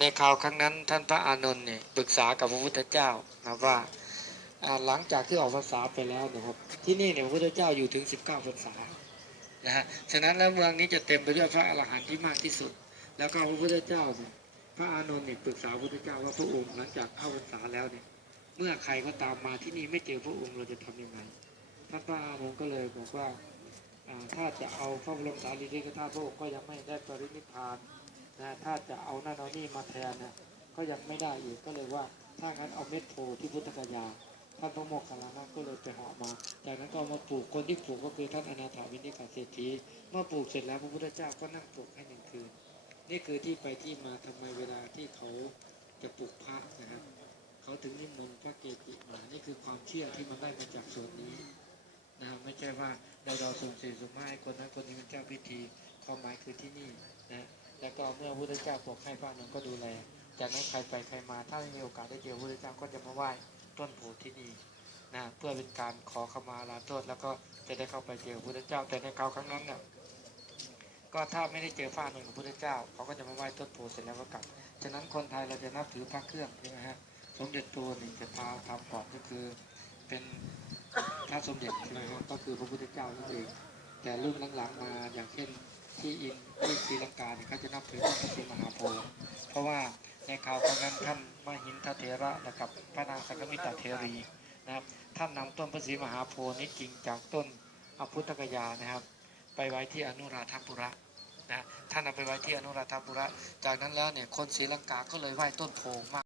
ในข่าวครั้งนั้นท่านพระอานนท์เนี่ยปรึกษากับพระพุทธเจ้านะว่าหลังจากที่ออกพรรษาไปแล้วนะครับ ที่นี่เนี่ยพระพุทธเจ้าอยู่ถึง 19พรรษานะฮะฉะนั้นแล้วเมืองนี้จะเต็มไปด้วยพระอรหันต์ที่มากที่สุด แล้วก็พระพุทธเจ้าเนี่ยพระอานนท์เนี่ยปรึกษาพระพุทธเจ้าว่าพระองค์หลังจากเข้าพรรษาแล้วเนี่ยเมื่อใครก็ตามมาที่นี่ไม่เจอพระองค์เราจะทำยังไงท่านพระอานนท์ก็เลยบอกว่าอ่าถ้าจะเอาพระบรมสารีริกธาตุพระองค์ก็ยังไม่ได้ปรินิพพาน นะถ้าจะเอานั่นเอานี่มาแทนนะก็ยังไม่ได้อีกก็เลยว่าถ้างั้นเอาเม็ดโพที่พุทธกยาท่านพระโมคคัลลานะก็เลยไปหามา จากนั้นก็ามาปลูกคนที่ปลูกก็คือท่านอนาถาวินิกาเศรษฐีเมื่อปลูกเสร็จแล้วพระพุทธเจ้าก็นั่งปลูกให้หนึ่งคืน นี่คือที่ไปที่มาทำไมเวลาที่เขาจะปลูกพระนะครับ เขาถึงนิมนต์พระเกจิมานี่คือความเชื่อที่มันได้มาจากส่วนนี้นะครับไม่ใช่ว่าเราเราส่งเสียสุ่มให้คนนั้นคนนี้เป็นเจ้าพิธี ความหมายคือที่นี่นะแล้วก็เมื่อพระพุทธเจ้าปกให้พระนนท์ก็ดูแล จากนั้นใครไปใครมาถ้าไม่มีโอกาสได้เจอพระพุทธเจ้าก็จะมาไหว้ต้นโพธิ์ที่นี่นะเพื่อเป็นการขอขมาลาโทษแล้วก็จะได้เข้าไปเจอพระพุทธเจ้า แต่ในคราวครั้งนั้นเนี่ยก็ถ้าไม่ได้เจอพระนนท์กับพระพุทธเจ้าเขาก็จะมาไหว้ต้นโพธิ์เสร็จแล้วก็กลับฉะนั้นคนไทยเราจะนับถือพระเครื่องใช่ไหมฮะสมเด็จตัวหนี่งจะพาทำก่อนก็คือเป็นพระสมเด็จใช่ไหมครับก็คือพระพุทธเจ้านั่นเองแต่รุ่นหลังๆมาอย่างเช่น ที่อินที่ศรีลังกาเนี่ยเขาจะนับถือต้นพระศรีมหาโพธิ์เพราะว่าในข่าวครั้งนั้นท่านมหินทเถระนะครับพระนางสังฆมิตรเทรีนะครับท่านนำต้นพระศรีมหาโพธิ์นี้กิ่งจากต้นอพุทธกยานะครับ ไปไว้ที่อนุราธปุระนะท่านเอาไปไว้ที่อนุราธปุระ จากนั้นแล้วเนี่ยคนศรีลังกาก็เลยไหว้ต้นโพมาก